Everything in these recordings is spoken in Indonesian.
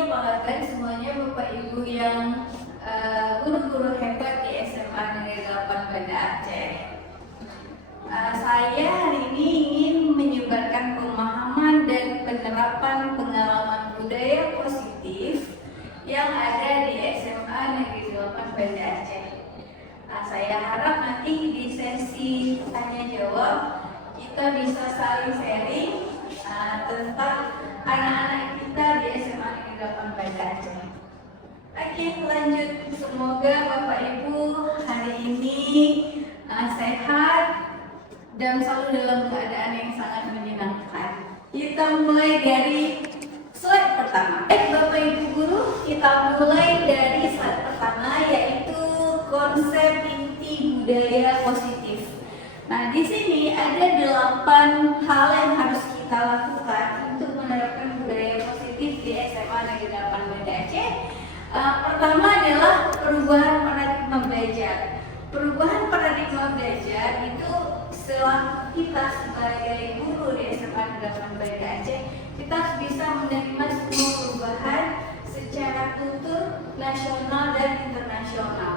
apa kabar semuanya Bapak Ibu yang guru-guru hebat di SMA Negeri 8 Banda Aceh. Saya hari ini ingin menyebarkan pemahaman dan penerapan pengalaman budaya positif yang ada di SMA Negeri 8 Banda Aceh. Saya harap nanti di sesi tanya jawab kita bisa saling sharing tentang anak-anak kita di SMA Negeri 8 Banda Aceh. Oke, lanjut. Semoga Bapak Ibu hari ini sehat dan selalu dalam keadaan yang sangat menyenangkan. Kita mulai dari slide pertama. Bapak Ibu guru, kita mulai dari slide pertama, yaitu konsep inti budaya positif. Nah, di sini ada 8 hal yang harus kita lakukan untuk menerapkan budaya positif di SMA Negeri 8 Banda Aceh. Pertama adalah perubahan paradigma belajar. Perubahan paradigma belajar itu selaku kita sebagai guru di SMA Negeri 8 Banda Aceh, kita harus bisa menerima semua perubahan secara kultur nasional dan internasional.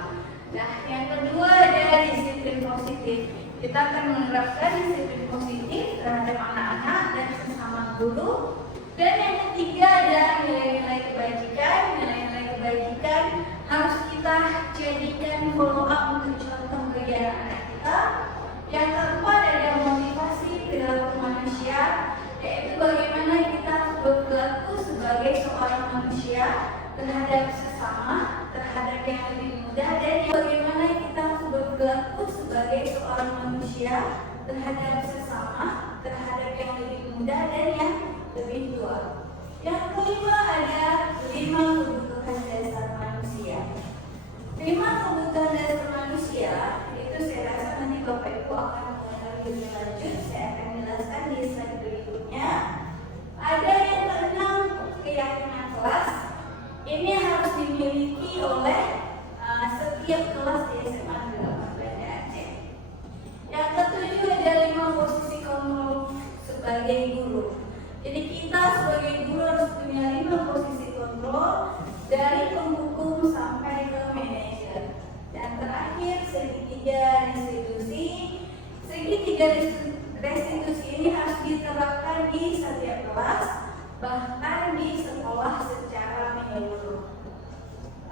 Nah, yang kedua adalah disiplin positif. Kita akan menerapkan disiplin positif terhadap anak-anak dan sesama guru. Dan yang ketiga adalah nilai-nilai kebajikan. Nilai-nilai kebajikan harus kita jadikan follow up untuk contoh bagi anak-anak kita. Yang keempat adalah motivasi perilaku manusia, yaitu bagaimana kita berlaku sebagai seorang manusia terhadap sesama, terhadap yang lebih muda, dan bagaimana kita berlaku sebagai seorang manusia terhadap sesama, terhadap yang lebih muda dan yang lebih tua. Yang kelima ada 5 kebutuhan dasar manusia. 5 kebutuhan dasar manusia itu saya rasa nanti Bapak Ibu akan mengenal lebih lanjut. Saya akan jelaskan di slide berikutnya. Ada yang keenam, keyakinan kelas. Ini harus dimiliki oleh setiap kelas di SMA Negeri 8 Banda Aceh. Yang ketujuh ada 5 posisi kontrol sebagai guru. Jadi kita sebagai guru harus punya 5 posisi kontrol dari penghukum sampai ke manajer. Dan terakhir segitiga restitusi. Segitiga restitusi ini harus diterapkan di setiap kelas, bahkan di sekolah secara menyeluruh.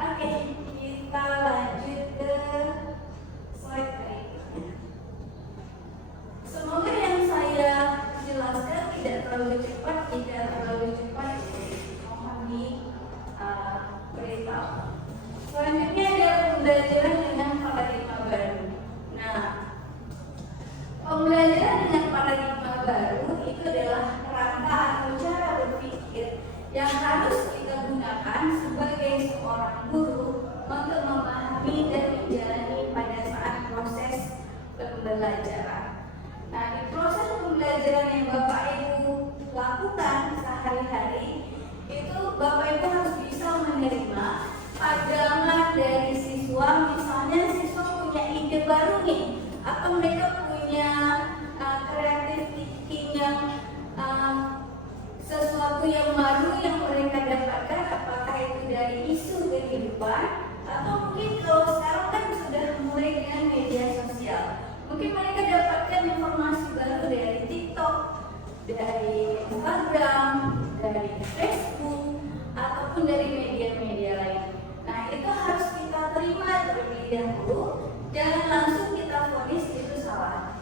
Oke, kita lanjut ke slide berikutnya. Semoga yang saya jelaskan tidak terlalu cepat, mohon diberitahu. Selanjutnya adalah pembelajaran dengan paradigma baru. Nah, pembelajaran dengan paradigma baru itu adalah kerangka atau cara berpikir yang harus kita gunakan sebagai seorang guru untuk memahami dan menjalani pada saat proses pembelajaran. Nah, di proses pembelajaran yang Bapak Ibu lakukan sehari-hari, itu Bapak Ibu harus bisa menerima pandangan dari siswa. Misalnya siswa punya ide baru nih, atau mereka punya kreatif thinking yang sesuatu yang baru yang mereka dapatkan, apakah itu dari isu kehidupan atau mungkin kalau sekarang kan sudah mulai dengan media sosial. Mungkin mereka dapatkan informasi baru dari TikTok, dari Instagram, dari Facebook, ataupun dari media-media lain. Nah, itu harus kita terima terlebih dahulu, jangan langsung kita vonis itu salah.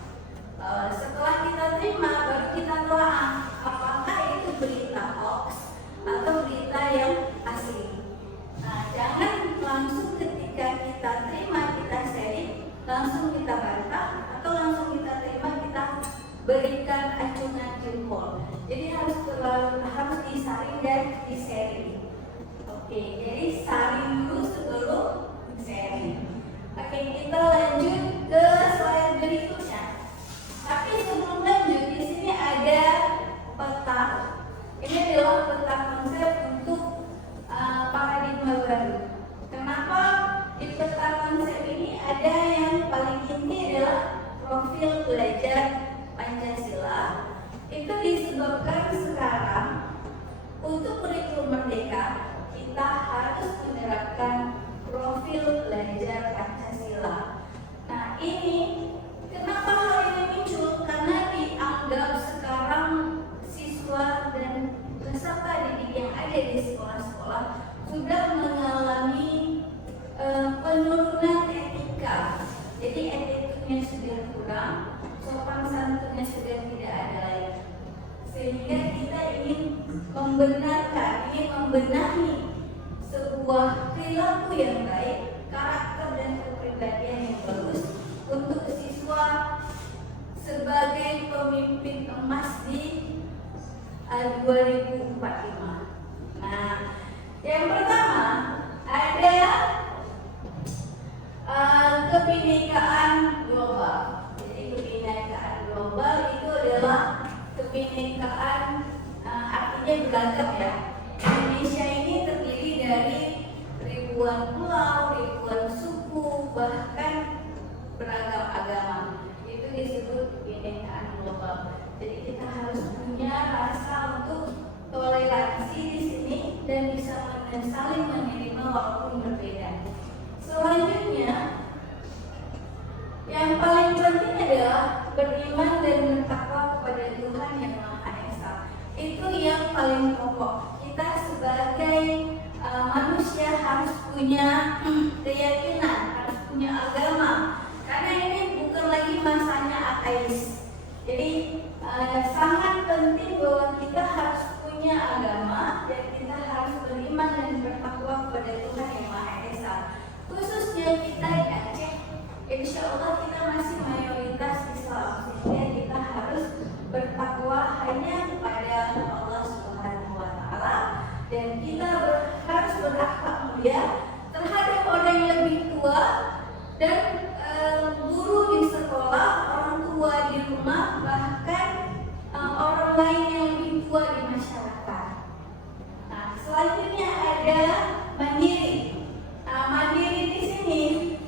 Setelah kita terima, baru kita telah apakah itu berita hoax atau berita yang asli. Nah, jangan langsung ketika kita terima, kita sharing, langsung kita bantah, atau langsung kita terima, kita berikan acungan jempol. Jadi harus disaring dan di-sharing. Oke, jadi saring dulu sebelum sharing. Oke, kita lanjut ke slide berikutnya. Tapi sebelum lanjut, di sini ada peta. Ini adalah peta konsep untuk paradigma baru. Kenapa di peta konsep ini ada yang paling inti adalah profil belajar Pancasila. Itu disebabkan sekarang untuk kurikulum merdeka membenahi sebuah perilaku yang baik, karakter dan kepribadian yang bagus untuk siswa sebagai pemimpin emas di 2045. Nah, yang pertama ada kebinekaan global. Jadi kebinekaan global itu adalah kebinekaan artinya beragam ya. Indonesia ini terdiri dari ribuan pulau, ribuan suku, bahkan beragam agama. Itu disebut kebinekaan global. Jadi kita harus punya rasa untuk toleransi di sini dan bisa saling menerima walaupun berbeda. Selanjutnya, yang paling penting adalah beriman dan bertakwa kepada Tuhan yang Maha Esa. Itu yang paling pokok. Kita sebagai manusia harus punya keyakinan, harus punya agama. Karena ini bukan lagi masanya ateis. Jadi sangat penting bahwa kita harus punya agama dan kita harus beriman dan bertakwa kepada Tuhan yang Maha Esa. Khususnya kita di Aceh, insya Allah kita masih mayoritas Islam, sehingga kita harus bertakwa hanya kepada Allah Subhanahu Wa Taala dan kita harus berakhlak mulia terhadap orang yang lebih tua dan guru di sekolah, orang tua di rumah, bahkan orang lain yang lebih tua di masyarakat. Nah, selanjutnya ada mandiri. Mandiri di sini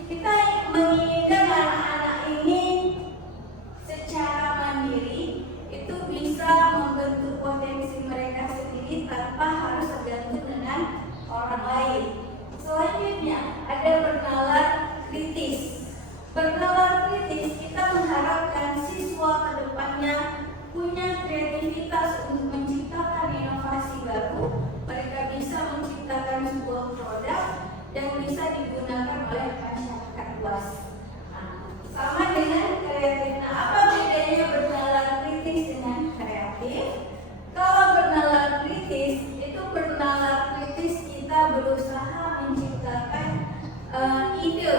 kita menginginkan anak-anak ini secara mandiri itu bisa membentuk potensi mereka sendiri tanpa harus tergantung dengan orang lain. Selanjutnya ada bernalar kritis. Bernalar kritis kita mengharapkan siswa kedepannya punya kreativitas untuk menciptakan inovasi baru. Mereka bisa menciptakan sebuah produk dan bisa digunakan oleh masyarakat luas. Sama dengan kreatif. Nah, apa bedanya bernalar kritis dengan kreatif? Kalau bernalar kritis itu bernalar kritis kita berusaha menciptakan ide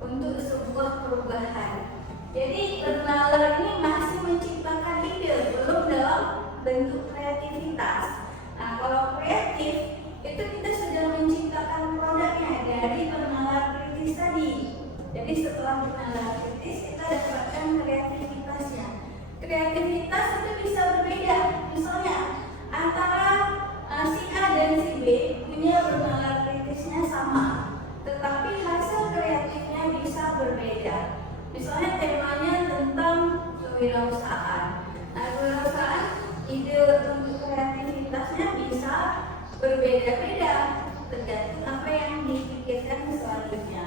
untuk sebuah perubahan. Jadi bernalar ini masih menciptakan ide, belum dalam bentuk kreativitas. Nah, kalau kreatif itu kita sudah menciptakan produknya dari bernalar kritis tadi. Jadi setelah bernalar kritis kita dapatkan kreativitasnya. Kreativitas itu bisa berbeda. Misalnya antara si A dan si B punya bernalar kritisnya sama, tetapi hasil kreatifnya bisa berbeda. Misalnya temanya tentang kewirausahaan. Nah, kewirausahaan ide untuk kreativitasnya bisa berbeda-beda tergantung apa yang dipikirkan selanjutnya.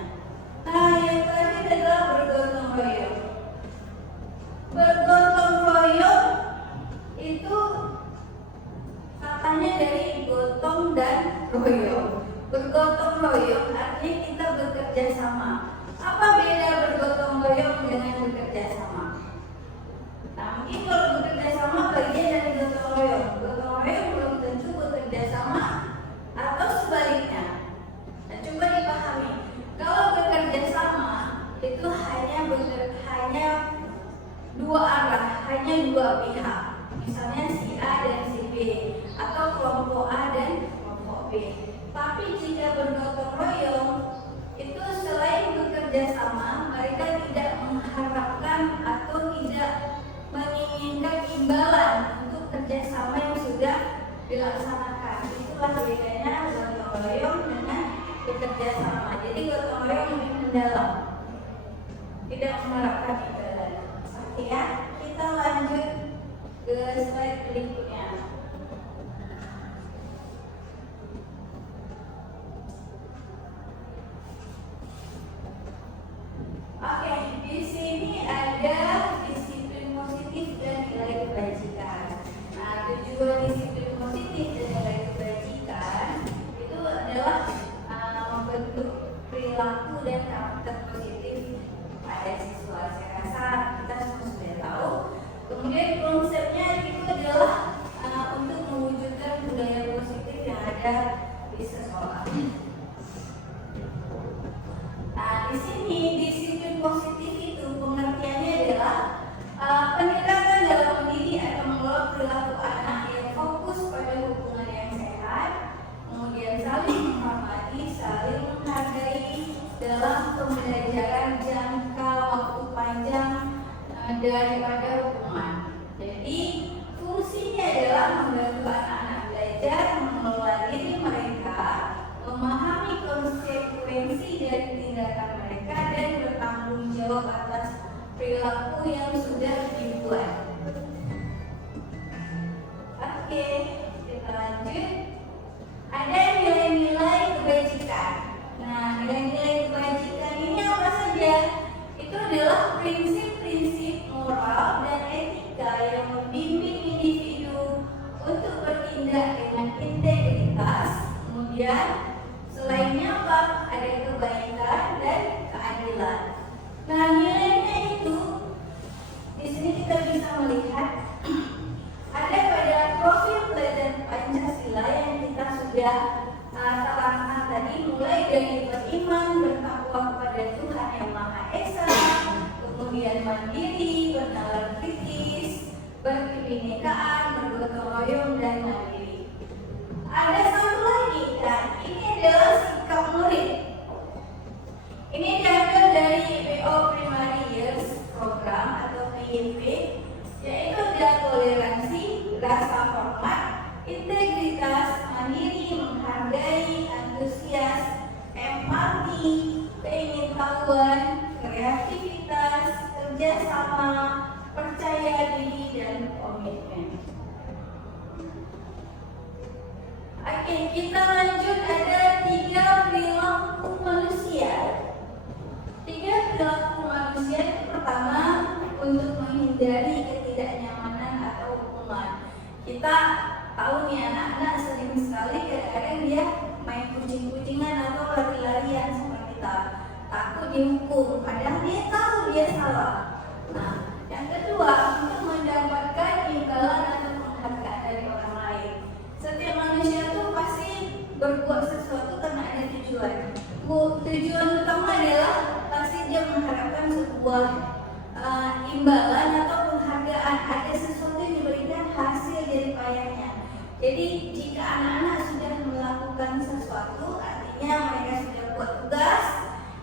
Nah, yang terakhir adalah bergotong royong. Bergotong royong itu katanya dari gotong dan royong. Bergotong royong artinya kita bekerja sama. Apa beda bergotong royong dengan bekerja sama? Nah, mungkin kalau bekerja sama bagian dari gotong royong. Gotong royong belum tentu bekerja sama atau sebaliknya. Nah, coba dipahami. Kalau bekerja sama itu hanya dua arah, hanya dua pihak. Misalnya si A dan si B atau kelompok A dan kelompok B. Tapi jika bergotong royong itu selain bekerja sama, mereka tidak mengharapkan atau tidak menginginkan imbalan untuk kerjasama yang sudah dilaksanakan. Itulah bedanya gotong royong dengan bekerja sama. Jadi gotong royong lebih mendalam, tidak mengharapkan imbalan. Oke ya, kita lanjut ke slide berikutnya. Oke, di sini ada disiplin positif dan nilai kebajikan. Nah, tujuan disiplin positif dan nilai kebajikan itu adalah membentuk perilaku dan karakter positif pada siswa. Saya rasa kita semua sudah tahu. Kemudian konsepnya itu adalah untuk mewujudkan budaya positif yang ada di sekolah. Nah, di sini disiplin positif itu pengertiannya adalah pendekatan dalam mendidik atau mengelola perilaku anak yang fokus pada hubungan yang sehat, kemudian saling menghormati, saling menghargai dalam pembelajaran jangka waktu panjang daripada hubungan. Jadi fungsinya adalah membantu anak-anak belajar mengelola diri mereka, memahami konsekuensi dari tindakan mereka, dan bertanggung jawab atas perilaku yang sudah dibuat. Oke, kita lanjut. Ada nilai-nilai kebajikan. Nah, nilai-nilai kebajikan ini apa saja? Itu adalah prinsip-prinsip moral dan etika yang membimbing individu untuk bertindak dengan integritas. Kemudian selainnya apa? Ada kebaikan dan keadilan. Nah, nilainya itu di sini kita bisa melihat ada pada profil pelajaran Pancasila yang kita sudah terangkan tadi, mulai dari beriman, bertakwa kepada Tuhan Yang Maha Esa, kemudian mandiri, bernalar kritis, berkebinekaan, bergotong royong, dan mandiri. Ada satu lagi, dan ini adalah sikap murid. Ini diambil dari IPO Primary Years Program atau PYP, yaitu ada toleransi, rasa hormat, integritas, mandiri, menghargai, antusias, empati, pengetahuan, kreativitas, kerjasama, percaya diri, dan komitmen. Oke, kita lanjut. Ada 3 perilaku manusia. 3 perilaku manusia itu pertama, untuk menghindari ketidaknyamanan atau hukuman. Kita tahu nih anak-anak sering sekali kadang-kadang dia main kucing-kucingan atau lari-larian sama kita, takut dihukum padahal dia tahu dia salah. Nah, yang kedua, untuk mendapatkan imbalan atau penghargaan dari orang lain. Setiap manusia tuh pasti berbuat sesuatu karena ada tujuan. Tujuan utama adalah pasti dia mengharapkan sebuah imbalan atau penghargaan, ada sesuatu yang diberikan hasil dari payahnya. Jadi jika anak-anak sudah melakukan sesuatu, artinya mereka sudah buat tugas,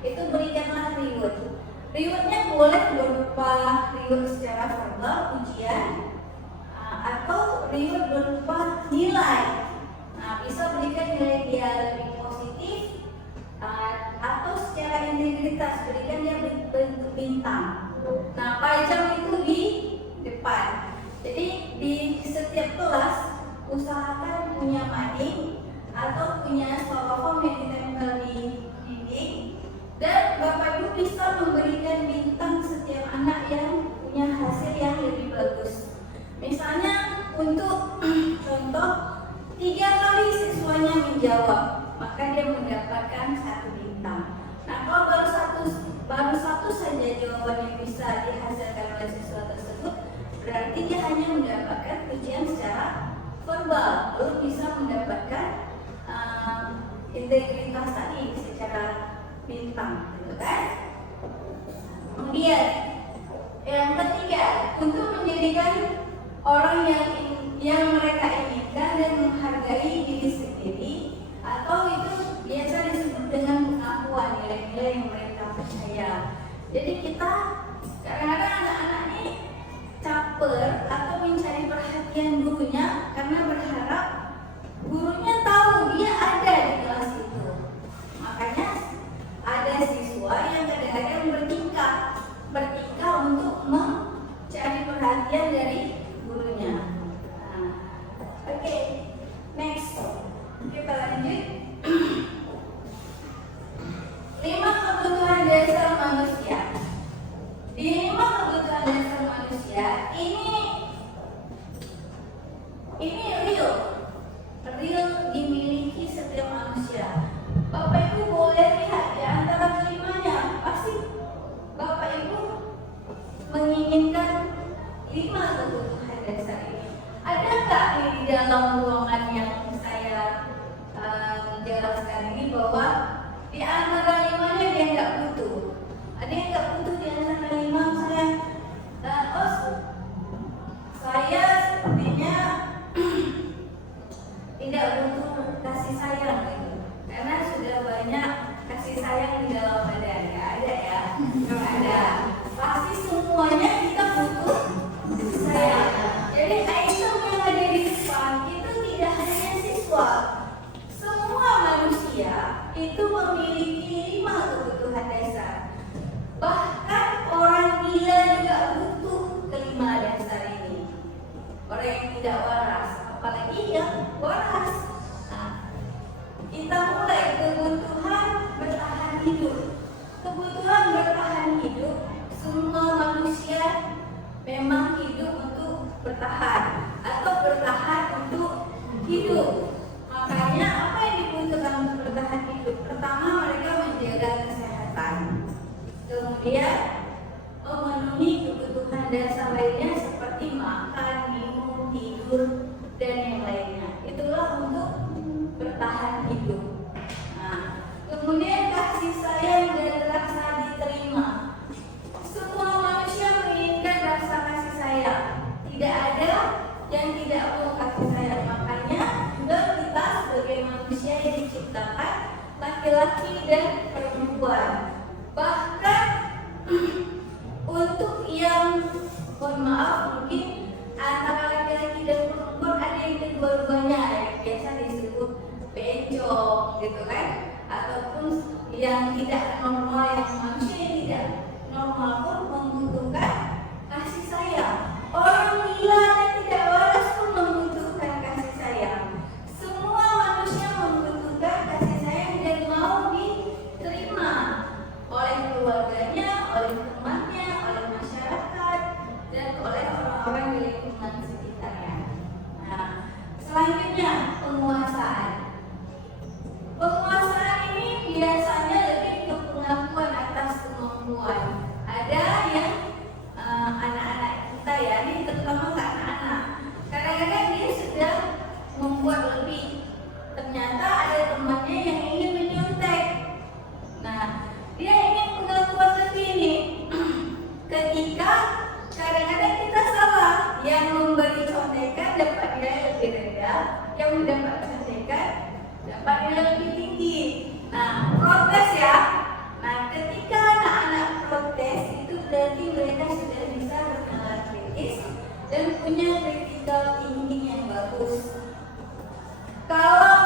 itu berikanlah reward. Rewardnya boleh berupa reward secara verbal, ujian, atau reward berupa nilai. Nah, bisa berikan nilai dia lebih positif, atau secara integritas berikan dia bentuk bintang. Nah, pajang itu di depan. Jadi di setiap kelas usahakan punya mading atau punya styrofoam yang ditempel di dinding, dan Bapak Ibu bisa memberikan bintang setiap anak yang punya hasil yang lebih bagus. Misalnya untuk contoh 3 kali siswanya menjawab, maka dia mendapatkan 1 bintang. Nah, kalau baru satu saja jawaban yang bisa dihasilkan oleh siswa tersebut, berarti dia hanya mendapatkan pujian secara verbal, belum bisa mendapatkan integritas tadi secara bintang, gitu kan? Kemudian yang ketiga, untuk menjadikan orang yang mereka inginkan dan menghargai diri sendiri, atau itu biasa disebut dengan pengakuan nilai-nilai yang mereka percaya. Jadi kita kadang-kadang anak-anak ini caper atau mencari perhatian gurunya karena berharap gurunya tahu dia ada di kelas itu. Makanya ada siswa yang kadang-kadang bertingkah untuk mencari perhatian dari gurunya. Nah, oke, next kita lanjut. 5 kebutuhan dasar manusia. Di 5 kebutuhan dasar manusia ini real. menjelaskan ini bahwa di antara limanya dia nggak butuh. Ada yang nggak butuh di antara lima saya. Dan saya sepertinya tidak butuh kasih sayang gitu. Karena sudah banyak kasih sayang di dalam badan. Ya ada ya, nggak ada. Pasti semuanya kita butuh kasih sayang. Jadi item yang ada di depan itu tidak hanya siswa. Semua manusia itu memiliki 5 kebutuhan dasar. Bahkan orang gila juga butuh kelima dasar ini. Orang yang tidak waras, apalagi yang waras. Nah, kita mulai kebutuhan bertahan hidup. Kebutuhan bertahan hidup, semua manusia memang hidup untuk bertahan atau bertahan untuk hidup. Makanya apa yang dibutuhkan untuk bertahan hidup? Pertama, mereka menjaga kesehatan. Kemudian memenuhi kebutuhan dasar lainnya seperti makan, minum, tidur, dan yang lainnya. Itulah untuk bertahan hidup. Nah, kemudian kasih sayang dan rasa diterima. Semua manusia menginginkan rasa kasih sayang. Tidak ada yang tidak mau kasih sayang. Makanya juga kita sebagai manusia yang diciptakan laki-laki dan perempuan. Bahkan untuk yang mohon maaf mungkin antara laki-laki dan perempuan ada yang kedua-duanya, yang biasa disebut bencong gitu kan, ataupun yang tidak normal, yang manusia yang tidak normal pun membutuhkan kasih sayang. Orang gila dan tidak waras pun membutuhkan kasih sayang. Semua manusia membutuhkan kasih sayang dan mau diterima oleh keluarganya, oleh temannya, oleh masyarakat, dan oleh orang-orang di lingkungan sekitarnya. Nah, selanjutnya penguasaan. Penguasaan ini biasanya lebih ke pengakuan atas kemampuan. Ada yang anak-anak kita ya, ini terutama ke anak-anak. Kadang-kadang dia sudah membuat lebih. Ternyata ada temannya yang ingin menyontek. Nah, dia ingin pengakuan lebih nih. Ketika kadang-kadang kita salah, yang memberi contekan dapat nilai lebih rendah, yang mendapat contekan dapat nilai lebih tinggi. Nah, protes ya. Nah, ketika anak-anak protes itu berarti mereka sudah bisa bernalar kritis dan punya critical thinking yang bagus. Kalau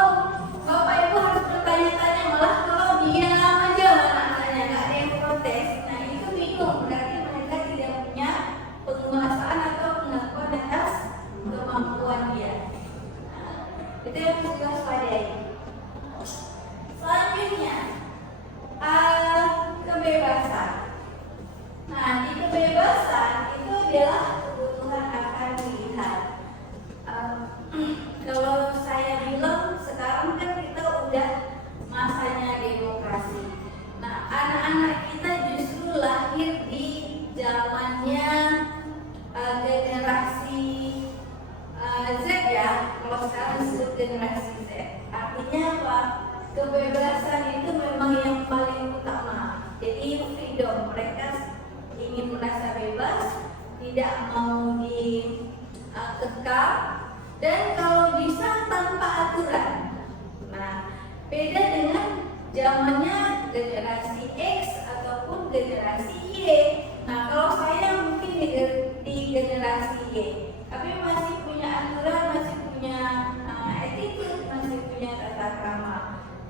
Bapak Ibu harus bertanya-tanya, malah kalau diam aja anak-anaknya nggak ada yang protes, nah itu bingung, berarti mereka tidak punya penguasaan atau pengakuan atas kemampuan dia. Nah, itu yang harus diwaspadai. Selanjutnya, kebebasan. Nah, di kebebasan itu adalah kebutuhan akan dilihat. Kalau saya bilang sekarang kan kita udah masanya demokrasi. Nah, anak-anak kita justru lahir di zamannya generasi Z ya. Kalau sekarang disebut generasi Z. Artinya apa? Kebebasan itu memang yang paling utama. Jadi freedom, mereka ingin merasa bebas, tidak mau dikekang, dan kalau bisa tanpa aturan. Nah, beda dengan zamannya generasi X ataupun generasi Y. Nah, kalau saya mungkin di generasi Y, tapi masih punya aturan, masih punya attitude, masih punya tata krama.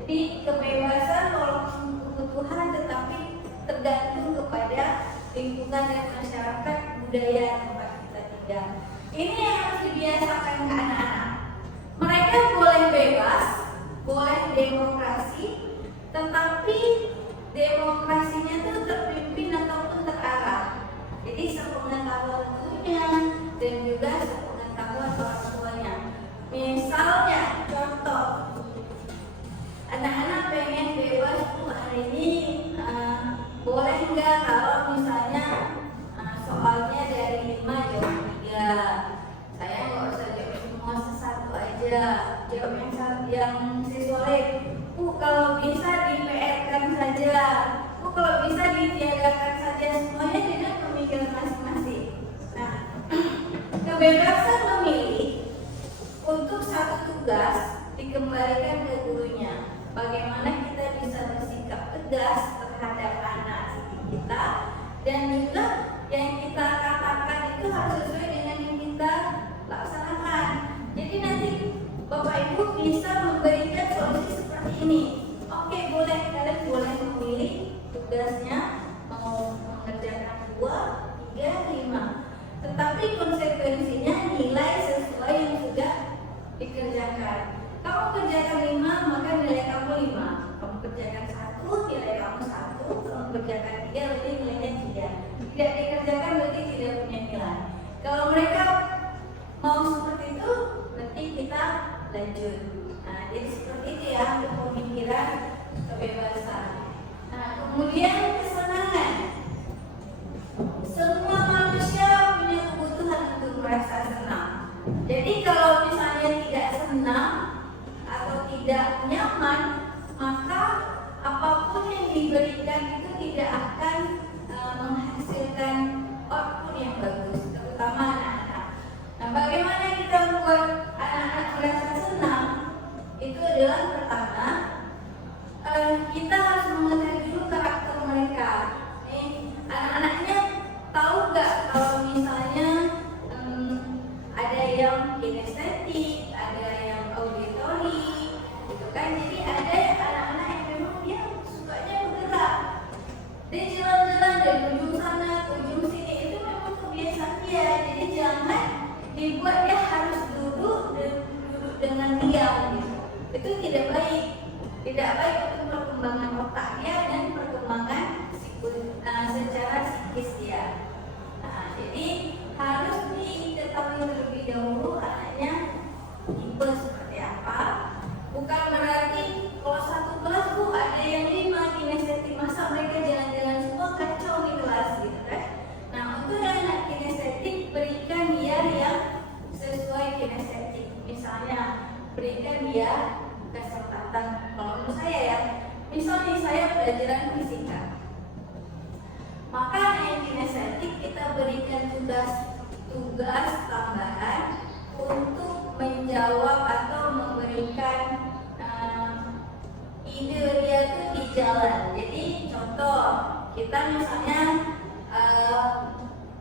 Jadi kebebasan walaupun kebutuhan tetapi tergantung kepada lingkungan dan masyarakat budaya tempat kita tinggal. Ini yang harus dibiasakan ke anak-anak. Mereka boleh bebas, boleh demokrasi, tetapi demokrasinya itu terpimpin ataupun terarah. Jadi sepengetahuan gurunya dan juga sepengetahuan orang tuanya. Misalnya, contoh, anak-anak pengen bebas hari ini, boleh nggak kalau misalnya soalnya dari 5 jawab 3. Saya nggak usah jawab semua satu aja, jawab yang siswa lain tugasnya mau mengerjakan 2, 3, 5. Tetapi konsekuensinya nilai sesuai yang sudah dikerjakan. Kamu kerjakan 5, maka nilai kamu 5. Kamu kerjakan 1, nilai kamu 1. Kamu kerjakan 3, berarti nilainya 3. Tidak dikerjakan berarti tidak punya nilai. Kalau mereka mau seperti itu, berarti kita lanjut. Nah, jadi seperti itu ya untuk pemikiran kebebasan. Nah, kemudian kesenangan. Semua manusia punya kebutuhan untuk merasa senang. Jadi kalau misalnya tidak senang atau tidak nyaman, maka apapun yang diberikan itu tidak akan menghasilkan output yang bagus, terutama anak-anak. Nah, bagaimana kita membuat anak-anak merasa senang? Itu adalah pertama, kita harus mengetahui dulu karakter mereka. Anak-anaknya tahu nggak kalau misalnya ada yang kinestetik, ada yang auditory, gitu kan? Jadi ada anak-anak yang memang dia sukanya bergerak. Dia jalan-jalan dari ujung sana ke ujung sini, itu memang kebiasaan dia. Jadi jangan dibuat dia harus duduk dengan diam gitu. Itu tidak baik. Tidak baik untuk perkembangan otaknya dan perkembangan secara psikis dia. Nah, jadi harus diketahui terlebih dahulu anaknya tipe seperti apa. Bukan berarti kalau satu kelas ada yang 5 kinestetik, masa mereka jalan-jalan semua kacau di kelas gitu kan. Nah, untuk anak kinestetik berikan dia yang sesuai kinestetik. Misalnya berikan dia kesempatan, kalau menurut saya ya, misalnya saya pelajaran fisika, maka yang kinestetik kita berikan tugas tambahan untuk menjawab atau memberikan ide dia itu di jalan. Jadi contoh, kita misalnya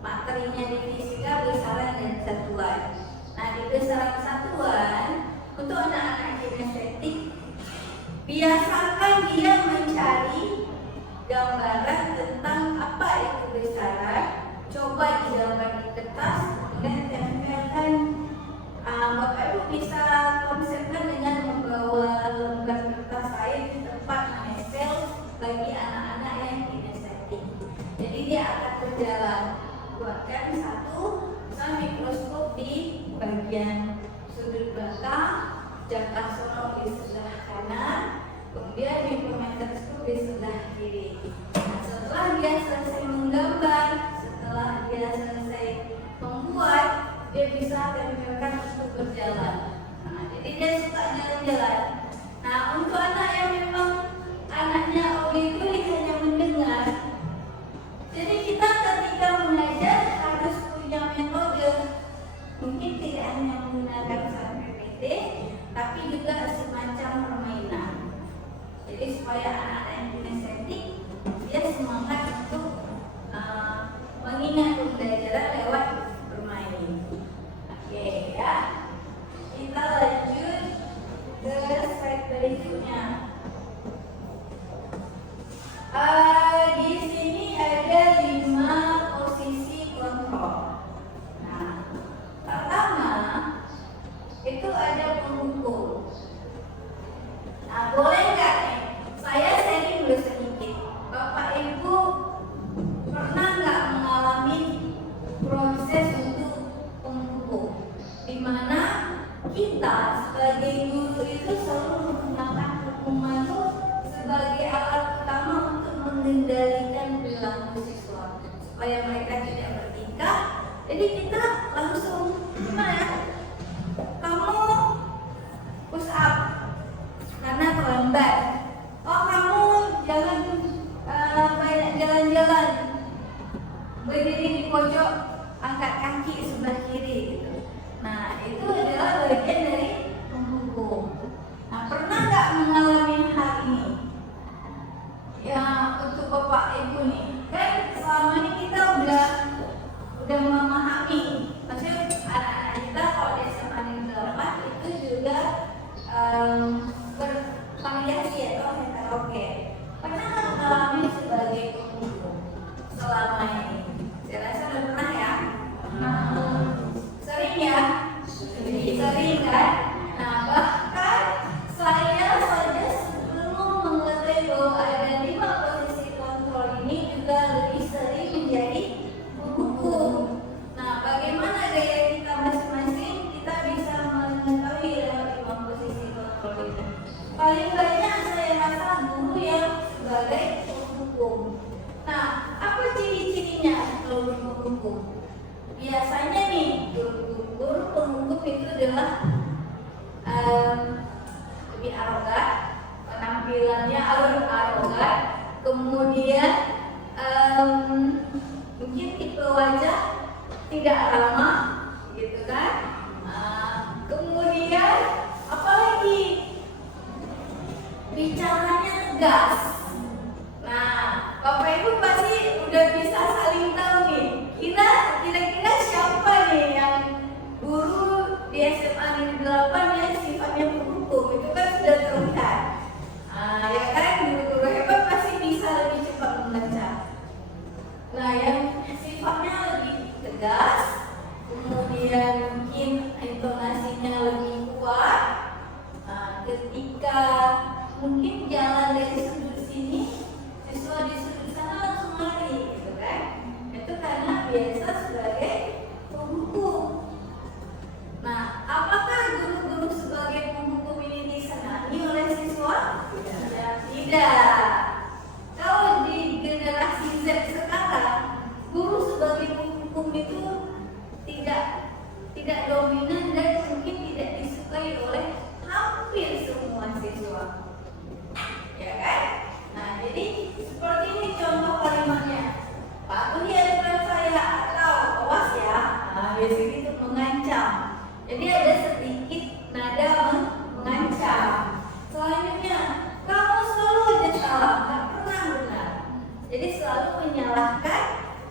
materinya di fisika besaran dan satuan. Nah, di besaran satuan untuk anak-anak kinestetik, biasakan dia mencari gambaran tentang apa itu besaran. Coba digambar di kertas, kemudian tempelkan. Bapak Ibu bisa konsepkan dengan membawa lembar kertas lain di tempat menempel bagi anak-anak yang kinestetik. Jadi dia akan berjalan. Buatkan satu mikroskop di bagian sudut belakang, jangka sorong di sebelah kanan, kemudian mikrometerskop di sebelah kiri. Nah, setelah dia selesai menggambar, setelah dia selesai membuat, dia bisa tempelkan untuk berjalan. Nah, jadi dia suka jalan-jalan. Nah, untuk anak yang memang anaknya auditory hanya mendengar, jadi kita ketika mengajar harus punya metode. Mungkin tidak hanya menggunakan PPT, tapi juga semacam permainan. Jadi supaya anak-anak yang kinestetik dia semangat untuk mengingat pembelajaran lewat bermain. Oke ya, kita lanjut ke slide berikutnya. Di sini ada 5 posisi kontrol. Nah, pertama itu ada penghukum. Nah, boleh nggak nih? Saya sharing dulu sedikit. Bapak Ibu pernah nggak mengalami proses untuk penghukum, di mana kita sebagai guru itu selalu menggunakan hukuman itu sebagai alat utama untuk mengendalikan perilaku siswa supaya mereka tidak bertingkah. Jadi kita langsung gimana ya? Kamu push up karena terlambat. Oh, kamu jangan banyak jalan-jalan. Berdiri di pojok, angkat kaki sebelah kiri gitu. Nah, itu adalah bagian dari menghukum. Nah, pernah nggak mengalami hal ini? Ya, untuk Bapak Ibu nih, kan selama ini kita udah memahami. Maksudnya anak-anak kita kalau di SMA Negeri 8 itu juga bervariasi atau heterogen. Pernah nggak mengalami sebagai apakah guru yang sebagai penghukum? Nah, apa ciri-cirinya kalau guru penghukum? Biasanya nih guru penghukum itu adalah lebih arogan, penampilannya arogan, kemudian mungkin tipe wajah tidak ramah, gitu kan? Kemudian apalagi bicaranya tegas. Nah, Bapak Ibu pasti udah bisa saling tahu nih. Kira-kira siapa nih yang guru di SMA Negeri 8 yang sifatnya penghukum? Itu kan sudah terlihat. Ya kan, guru-guru hebat pasti bisa lebih cepat membaca. Nah, yang sifatnya lebih tegas, kemudian mungkin intonasinya lebih kuat. Ketika mungkin jalan dari sudut sini, siswa di sudut sana langsung lari, gitu kan? Itu karena biasa sebagai penghukum. Nah, apakah guru-guru sebagai penghukum ini disenangi oleh siswa? Tidak. Kalau di generasi Z sekarang, guru sebagai penghukum itu tidak dominan dan mungkin tidak disukai oleh hampir semua siswa, ya kan? Nah, jadi seperti ini contoh kalimatnya. Patuhi aturan saya atau awas ya. Nah, biasanya itu mengancam. Jadi ada sedikit nada mengancam. Selanjutnya, kamu selalu aja salah, nggak pernah benar. Jadi selalu menyalahkan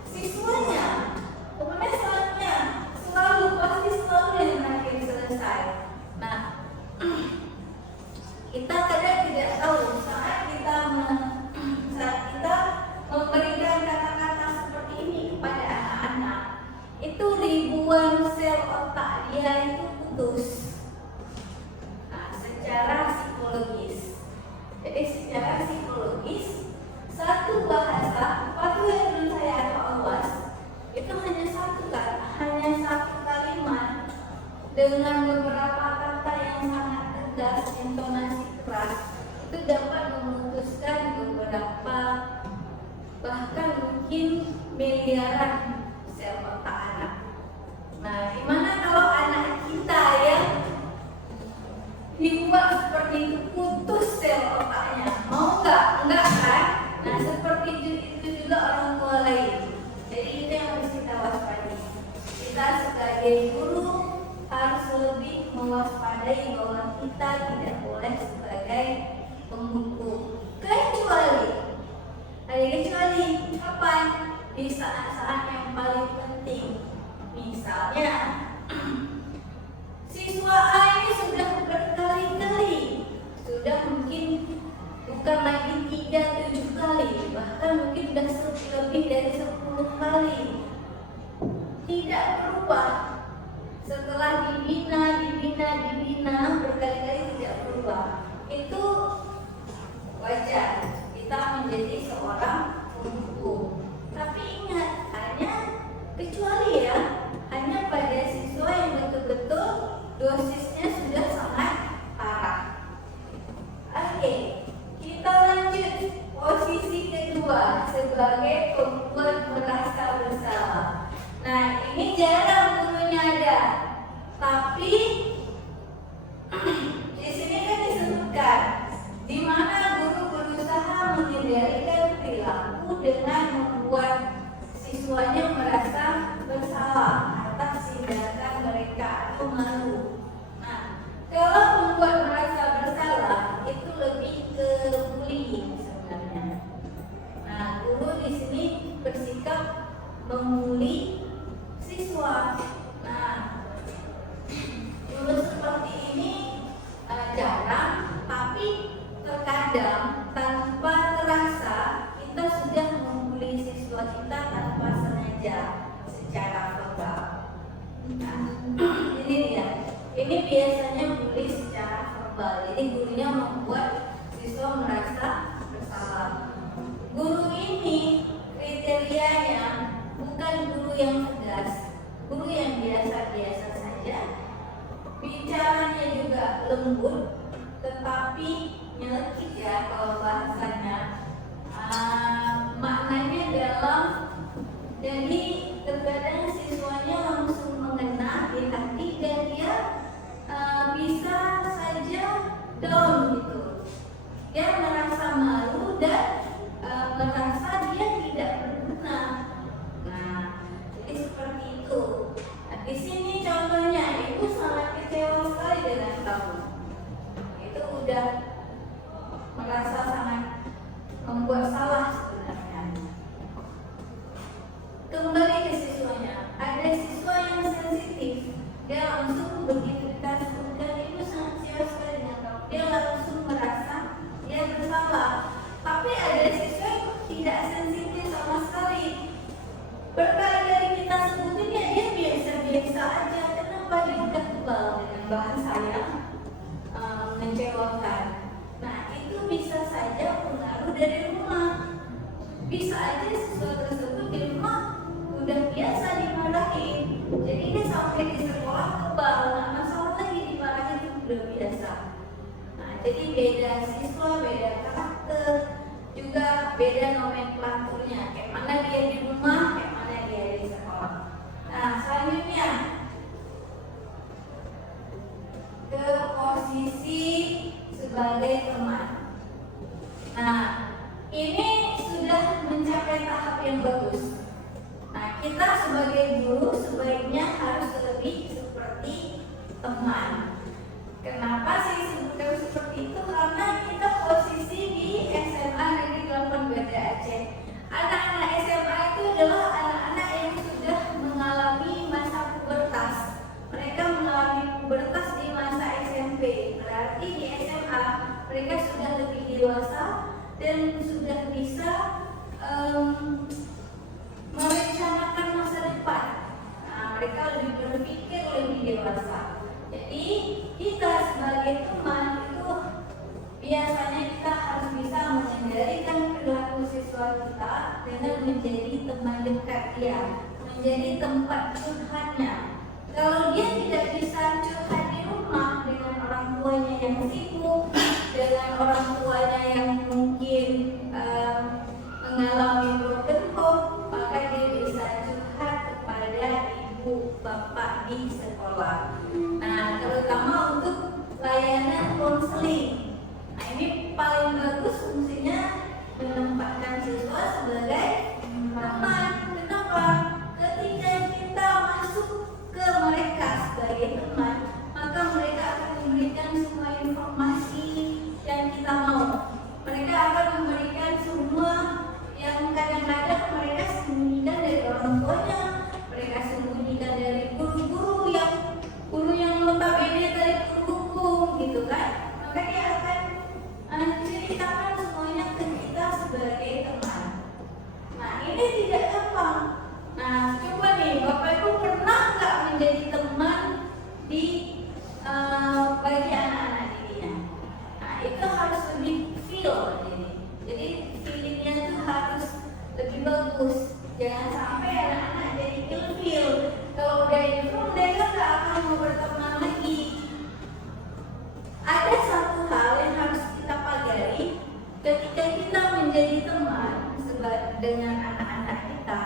siswanya. Kemudian selanjutnya, pasti selalu yang terakhir selesai. Nah, kita kadang tidak tahu saat kita memberikan kata-kata seperti ini kepada anak-anak, itu ribuan sel otak dia itu putus. Nah, secara psikologis. Jadi secara psikologis, satu bahasa, patuhi aturan saya atau awas, itu hanya satu kalimat dengan beberapa kata yang sangat tegas, intonasi keras, itu dapat memutuskan beberapa, bahkan mungkin miliaran sel otak anak. Nah, gimana kalau anak kita yang dibuat seperti itu putus sel otaknya? Mau nggak? Enggak kan? Nah, seperti itu juga orang tua lain. Jadi itu yang harus kita waspadai. Kita sebagai guru harus lebih mewaspadai bahwa kita tidak boleh sebagai penghukum. Kecuali kapan? Di saat-saat yang paling penting. Misalnya siswa A ini sudah berkali-kali, sudah mungkin bukan lagi 3-7 kali, bahkan mungkin sudah lebih dari 10 kali tidak berubah. Setelah dibina berkali-kali tidak berubah, itu wajar kita menjadi seorang penghukum. Tapi ingat, hanya pada siswa yang betul-betul dosisnya sudah sangat parah. Oke, kita lanjut posisi kedua sebagai pembuat merasa bersalah. Nah, ini jarang gurunya ada, tapi di sini kan disebutkan di mana guru berusaha mengendalikan perilaku dengan membuat siswanya merasa bersalah atas tindakan mereka atau malu. Nah, kalau membuat merasa bersalah itu lebih ke bullying sebenarnya. Nah, guru di sini bersikap membuli siswa. Nah, guru seperti ini jarang, tapi terkadang tanpa terasa kita sudah membuli siswa kita tanpa sengaja secara verbal. Nah, ini biasanya bully secara verbal. Jadi gurunya membuat siswa merasa bersalah. Guru ini kriterianya bukan guru yang tegas, guru yang biasa-biasa saja, bicaranya juga lembut, tetapi nyelekit ya kalau bahasa merasa malu dan merasa dia tidak berguna. Nah, jadi seperti itu. Nah, di sini contohnya ibu sangat kecewa sekali dengan kamu. Itu udah merasa sangat membuat salah sebenarnya. Kembali ke siswanya. Ada siswa yang sensitif. Dia langsung begitu dikasih ujian, ibu sangat kecewa sekali dengan kamu. Dia langsung merasa dia bersalah. Tapi ada siswa yang tidak sensitif sama sekali. Berkali-kali kita sebutin ya dia biasa-biasa aja. Kenapa dia udah kebal dengan bahasa yang mengecewakan. Nah, itu bisa saja pengaruh dari rumah. Bisa aja siswa tersebut di rumah udah biasa dimarahin. Jadi dia sampai di sekolah kebal, nggak masalah lagi dimarahin, itu udah biasa. Nah, jadi beda siswa, beda karakter, juga beda nomenklaturnya. Kayak mana dia di rumah, kayak mana dia di sekolah. Nah, selanjutnya ke posisi sebagai teman. Nah, ini sudah mencapai tahap yang bagus. Nah, kita sebagai guru sebaiknya harus lebih seperti teman. Kenapa sih sebutkan seperti itu? Karena kita posisi di SMA Negeri 8 Banda Aceh. Anak-anak SMA itu adalah anak-anak yang sudah mengalami masa pubertas. Mereka mengalami pubertas di masa SMP. Berarti di SMA mereka sudah lebih dewasa dan sudah bisa merencanakan masa depan. Nah, mereka lebih berpikir lebih dewasa. Jadi kita sebagai teman itu biasanya kita harus bisa mengendalikan perilaku siswa kita dengan menjadi teman dekat dia, menjadi tempat curhatnya. Kalau dia tidak bisa curhat di rumah dengan orang tuanya yang sibuk, dengan orang tuanya yang mungkin mengalami broken home, maka dia bisa curhat kepada ibu bapak di sekolah. Nah, terutama untuk layanan konseling. Nah, ini paling bagus fungsinya menempatkan siswa sebagai teman. Kenapa? Ketika kita masuk ke mereka sebagai teman, maka mereka akan memberikan semua informasi yang kita mau. Mereka akan memberikan semua yang kadang-kadang mereka sembunyikan dari orang tuanya, mereka sembunyikan dari guru-guru yang notabene dari guru hukum gitu kan. Maka dia akan ceritakan semuanya ke kita sebagai teman. Nah, ini tidak gampang. Nah, coba nih Bapak Ibu pernah nggak menjadi teman di bagi anak-anak dirinya? Nah, itu harus lebih feel jadi feelingnya itu harus lebih bagus. Jangan sampai anak-anak jadi ilfil. Kalau udah ilfil mereka nggak akan mau berteman lagi. Ada satu hal yang harus kita pagari ketika kita menjadi teman dengan anak-anak kita.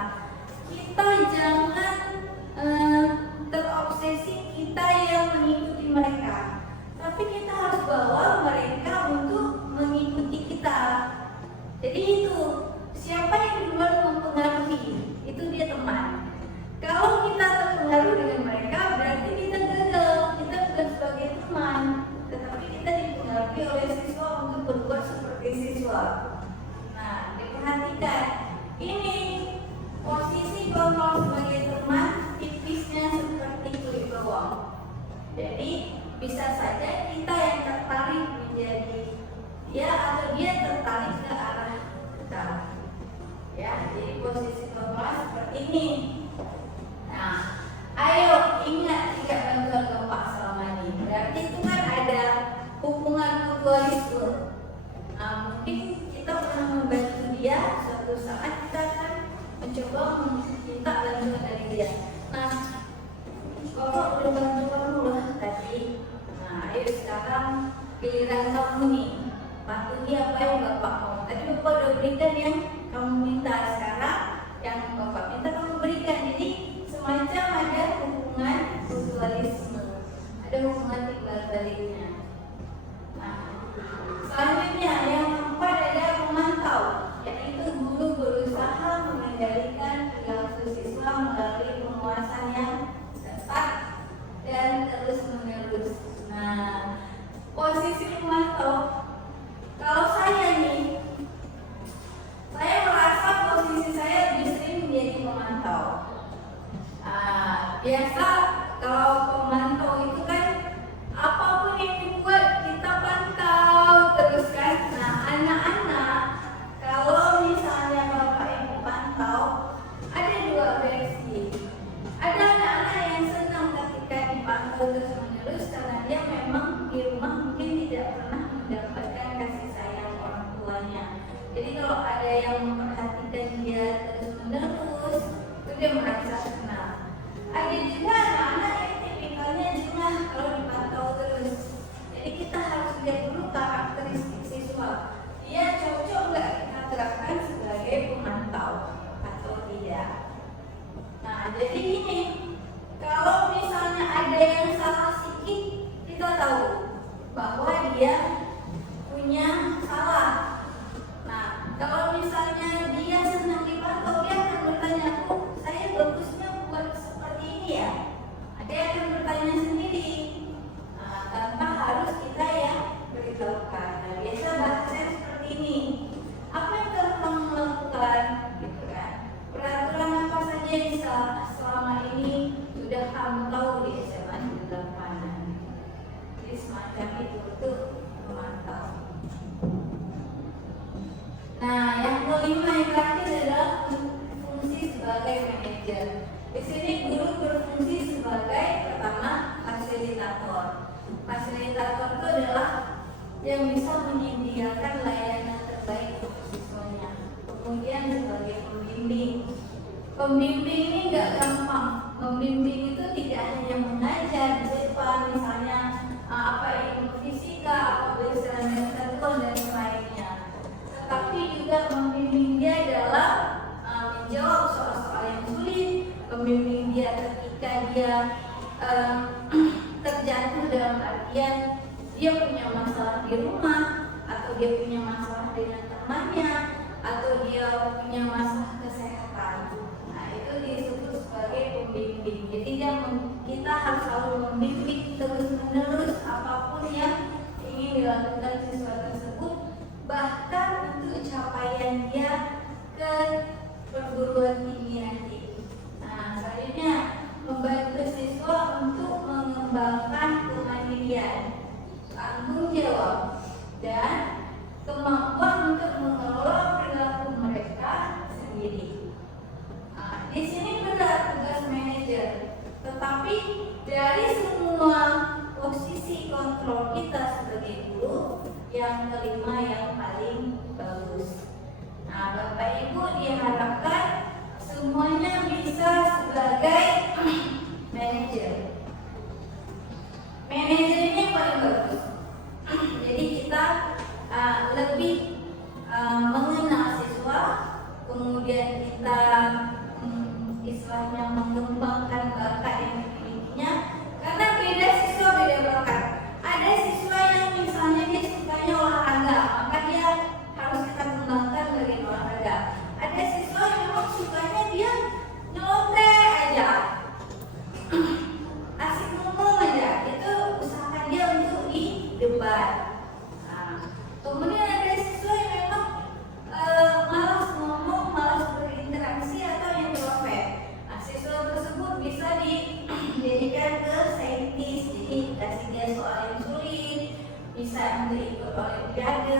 Kita jangan terobsesi kita yang mengikuti mereka, tapi kita harus bawa mereka untuk mengikuti kita. Jadi itu siapa yang duluan mempengaruhi, itu dia teman. Kalau kita terpengaruh dengan mereka, berarti kita gagal. Kita bukan sebagai teman, tetapi kita dipengaruhi oleh siswa untuk berbuat seperti siswa. Nah, diperhatikan ini posisi kontrol sebagai teman tipisnya seperti kulit bawang. Jadi bisa saja kita yang tertarik menjadi dia atau dia tertarik ke arah kita. Ya, jadi posisi kontrol seperti ini. Nah, ayo ingat tidak bantuan Bapak selama ini. Berarti itu kan ada hubungan mutualisme. Nah, mungkin kita pernah membantu dia, suatu saat kita akan mencoba meminta bantuan dari dia. Nah, Bapak udah bantu kamu lah tadi. Nah, ayo sekarang giliran kamu nih. Bantu dia apa yang Bapak mau. Tadi Bapak udah berikan yang kamu minta, sekarang yang Bapak minta kamu berikan. Jadi semacam ada hubungan mutualisme, ada hubungan timbal baliknya. Nah, selanjutnya yang yang memperhatikan dia terus menerus, itu dia merasa senang. Ada juga anak-anak yang tipikalnya jengah kalau dipantau terus. Jadi kita harus lihat dulu karakteristik siswa. Dia cocok nggak kita terapkan sebagai pemantau atau tidak. Nah, jadi ini kalau misalnya ada yang salah sedikit, kita tahu bahwa dia punya salah. Nah, kalau misalnya dia senang dipantau, dia akan bertanya, "Oh, saya bagusnya buat seperti ini ya?" Dia akan bertanya sendiri, tanpa harus kita yang beritahukan. Nah, biasa bahasanya seperti ini. Apa yang kamu melakukan? Gitu kan? Peraturan apa saja yang selama ini sudah kamu tahu di SMA Negeri 8? Jadi semacam itu untuk memantau. Nah, yang kelima yang terakhir adalah fungsi sebagai manajer. Di sini guru berfungsi sebagai pertama fasilitator. Fasilitator itu adalah yang bisa menyediakan layanan terbaik untuk siswanya. Kemudian sebagai pembimbing. Pembimbing ini nggak gampang. Membimbing itu tidak hanya mengajar di depan, misalnya apa ilmu fisika, apa berdasarkan metode dan lainnya. Tetapi juga membimbing dia dalam menjawab soal-soal yang sulit. Membimbing dia ketika dia terjatuh dalam artian dia punya masalah di rumah, atau dia punya masalah dengan temannya, atau dia punya masalah kesehatan. Nah, itu disebut sebagai pembimbing. Jadi kita harus selalu membimbing terus-menerus apapun yang ingin dilakukan siswa tersebut, bahkan untuk capaian dia ke perguruan tinggi nanti. Nah, selanjutnya membantu siswa untuk mengembangkan kemandirian, tanggung jawab, dan kemampuan untuk mengelola perilaku mereka sendiri. Nah, di sini benar tugas manajer, tetapi dari semua posisi kontrol kita sebagai guru, yang kelima yang paling bagus. Nah, Bapak Ibu diharapkan semuanya bisa sebagai manajer. Manajernya paling bagus. Jadi kita lebih mengenal siswa, kemudian kita istilahnya mengembangkan bakat yang dimilikinya. Karena beda siswa beda bakat. Ada siswa yang misalnya dia sukanya olahraga, maka dia harus kita kembangkan bagian olahraga. Ada siswa yang memang sukanya dia nyelontek aja, asik ngomong aja, itu usahakan dia untuk di debat. Nah, kemudian ada siswa yang memang malas ngomong, malas berinteraksi atau introvert. Nah, siswa tersebut bisa dijadikan ke saintis, jadi kasih dia soal yang sulit, bisa untuk ikut olimpiade.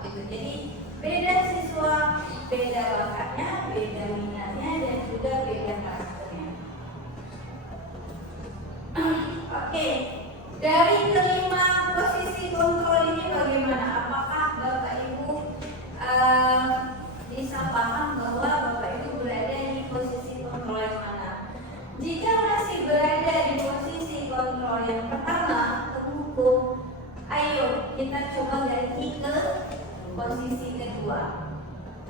Gitu. Jadi beda siswa, beda bakatnya, beda minatnya, dan juga beda karakternya. Oke, dari kelima posisi kontrol ini bagaimana? Apakah Bapak Ibu bisa paham bahwa Bapak Ibu berada di posisi kontrol yang mana? Jika masih berada di posisi kontrol yang pertama, hukum, ayo kita coba ganti ke posisi kedua.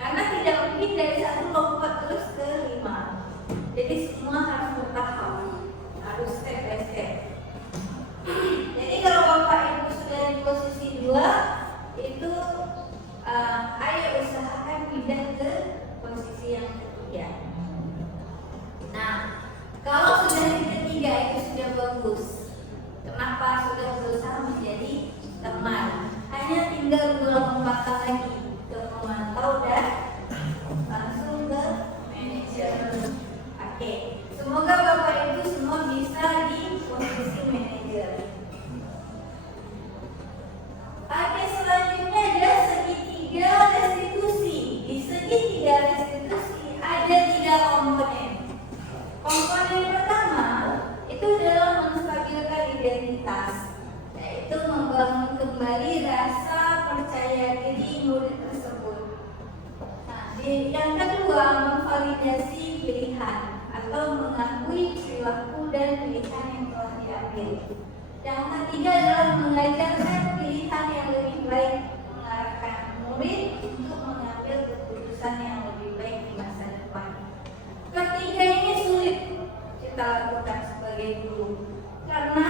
Karena tidak mungkin dari satu lompat terus ke 5. Jadi semua harus bertahap, harus step by step. Jadi kalau Bapak Ibu sudah di posisi 2, itu ayo usahakan pindah ke posisi yang ketiga. Nah, kalau sudah di ketiga itu sudah bagus. Kenapa? Sudah berusaha menjadi teman. Hanya tinggal 2 lompatan lagi ke pemantau dan langsung ke manajer. Oke, semoga Bapak kedua, memvalidasi pilihan atau mengakui perilaku dan pilihan yang telah diambil. Yang ketiga adalah mengajarkan pilihan yang lebih baik, mengarahkan murid untuk mengambil keputusan yang lebih baik di masa depan. Ketiga ini sulit kita lakukan sebagai guru. Karena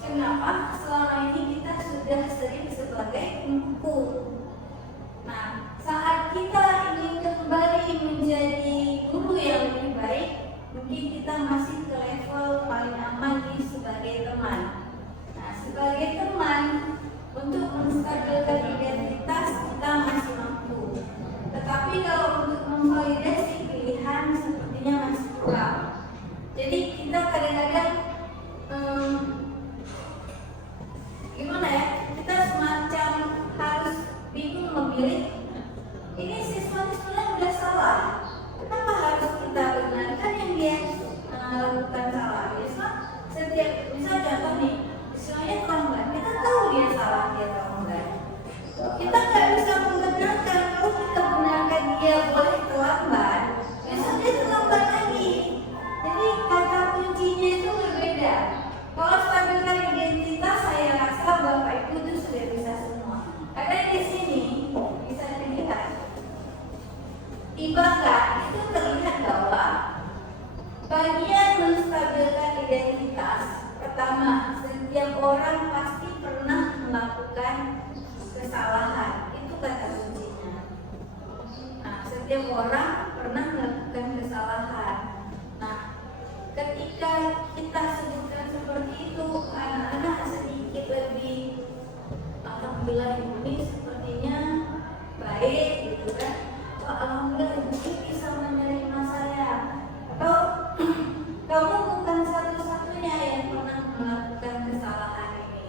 kenapa? Selama ini kita sudah sering sebagai guru. Nah, saat kita ingin kembali menjadi guru yang lebih baik, mungkin kita masih ke level paling aman di sebagai teman. Nah, sebagai teman, untuk menstabilkan identitas kita masih mampu. Tetapi kalau untuk memvalidasi pilihan sepertinya masih kurang. Jadi kita kadang-kadang gimana ya? Kita semacam harus bingung memilih. Ini siswa sebenarnya udah salah. Kenapa harus kita benarkan yang dia lakukan salah? Setiap misal contoh nih, siswanya terlambat, kita tahu dia salah, dia terlambat. Kita nggak bisa membenarkan. Kalau kita benarkan dia boleh terlambat, besok dia terlambat lagi. Jadi kata kuncinya itu berbeda. Kalau stabilkan identitas, saya rasa Bapak Ibu itu sudah bisa semua. Karena di sini bisa dilihat, tiba-tiba itu terlihat bahwa bagian menstabilkan identitas, pertama, setiap orang pasti pernah melakukan kesalahan. Itu kata kuncinya. Nah, setiap orang pernah melakukan kesalahan. Nah, ketika kita sebutkan seperti itu, anak-anak sedikit lebih, alhamdulillah ini sepertinya baik gitu kan. Alhamdulillah ibu bisa menerima saya. Atau kamu bukan satu-satunya yang pernah melakukan kesalahan ini.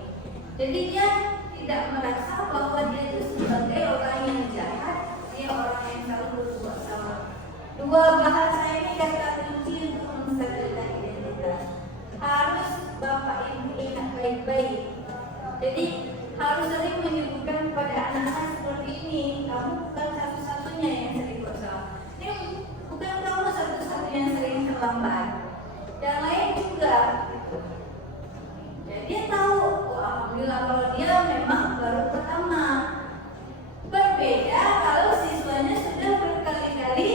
Jadi dia tidak merasa bahwa dia itu sebagai orang yang jahat, dia orang yang selalu berbuat salah. Dua bahasa ini kata kunci untuk menstabilkan identitas. Harus Bapak Ibu ingat baik-baik. Jadi harus sering menyebutkan kepada anak-anak seperti ini, kamu bukan satu-satunya yang sering bersalah. Ini bukan kamu satu-satunya yang sering terlambat. Yang lain juga. Jadi dia tahu, alhamdulillah kalau dia memang baru pertama. Berbeda kalau siswanya sudah berkali-kali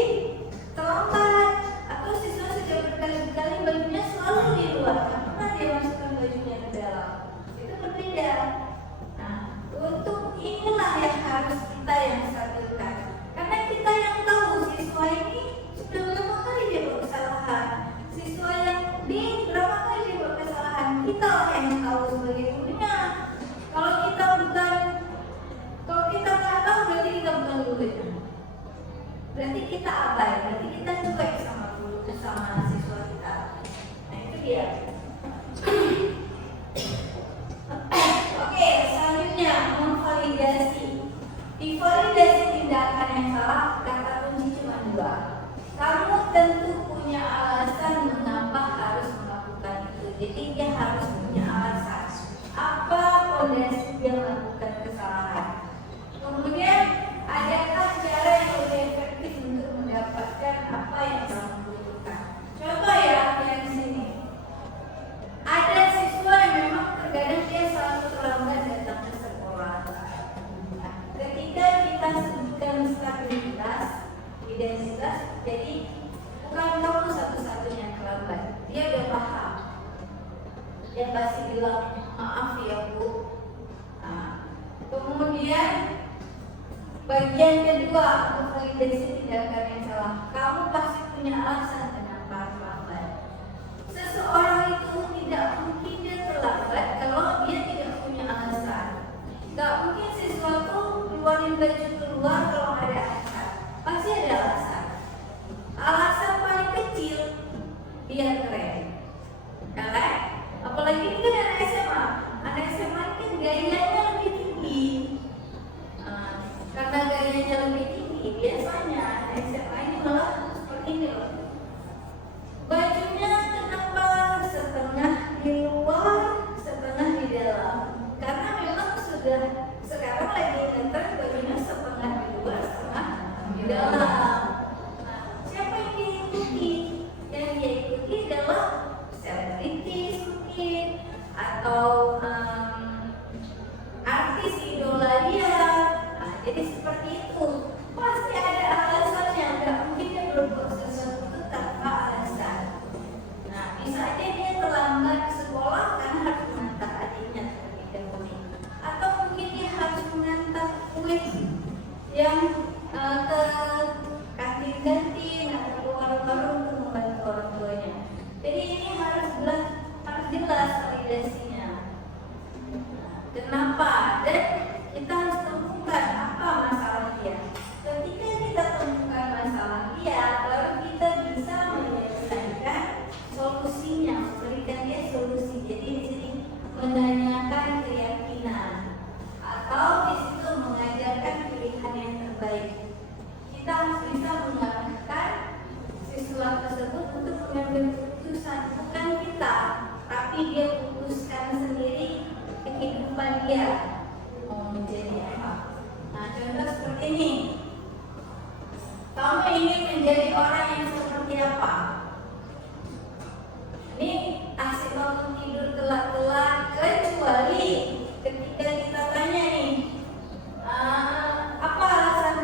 terlambat, atau siswa sudah berkali-kali bajunya selalu di luar, karena dia masukkan bajunya ke dalam. Itu berbeda. Untuk inilah yang harus kita yang stabilkan. Karena kita yang tahu siswa ini sudah berapa kali dia buat kesalahan. Siswa yang di berapa kali dia buat kesalahan. Kita lah yang tahu sebagai gurunya. Kalau kita nggak tahu, berarti kita bukan gurunya. Berarti kita abai, berarti kita cuek sama guru, sama siswa kita. Nah itu dia. Oke, selanjutnya memvalidasi. Divalidasi tindakan yang salah, kata kunci cuma dua. Kamu tentu punya alasan mengapa harus melakukan itu. Jadi dia harus punya alasan. Apa fondasi dia melakukan kesalahan? Kemudian adakah cara yang lebih efektif untuk mendapatkan apa yang kamu butuhkan? Contoh ya yang sini. Ada siswa yang memang terkadang dia selalu terlambat datang ke sekolah. Nah, ketika kita sebutkan stabilitas, identitas, jadi bukan kamu satu-satunya yang terlambat. Dia udah paham. Dia pasti bilang maaf ya Bu. Nah, kemudian bagian kedua, validasi tindakan yang salah. Kamu pasti punya alasan kenapa terlambat. Seseorang itu tidak mungkin dia terlambat kalau dia tidak punya alasan. Gak mungkin siswa itu keluarin baju keluar kalau ada alasan. Pasti ada alasan. Alasan paling kecil biar keren. Kan? Apalagi ini kan anak SMA. Anak SMA ini kan gayanya lebih tinggi. Karena gayanya lebih tinggi, biasanya anak SMA ini malah seperti ini loh. Bajunya kenapa setengah di luar, setengah di dalam? Karena memang sudah sekarang lagi ngetren bajunya setengah di luar, setengah di dalam. Jadi seperti itu. Pasti ada alasannya, nggak mungkin dia berbuat sesuatu itu tanpa alasan. Nah, bisa aja dia terlambat sekolah karena harus mengantar adiknya terlebih dahulu. Atau mungkin dia harus mengantar kue yang ke kantin-kantin atau ke warung-warung untuk membantu orang tuanya. Jadi ini harus jelas validasinya. Kenapa? Dan kita harus temukan apa masalah dia. Ketika kita temukan masalah dia, baru kita bisa menyelesaikan solusinya, memberikan dia solusi. Jadi di sini menanyakan keyakinan atau di situ mengajarkan pilihan yang terbaik. Kita harus bisa mengarahkan siswa tersebut untuk mengambil keputusan, bukan kita, tapi dia putuskan sendiri kehidupan dia mau menjadi apa. Nah, contoh seperti ini. Kamu ingin menjadi orang yang seperti apa? Ini asik bangun tidur telat-telat, kecuali ketika kita tanya nih, apa alasan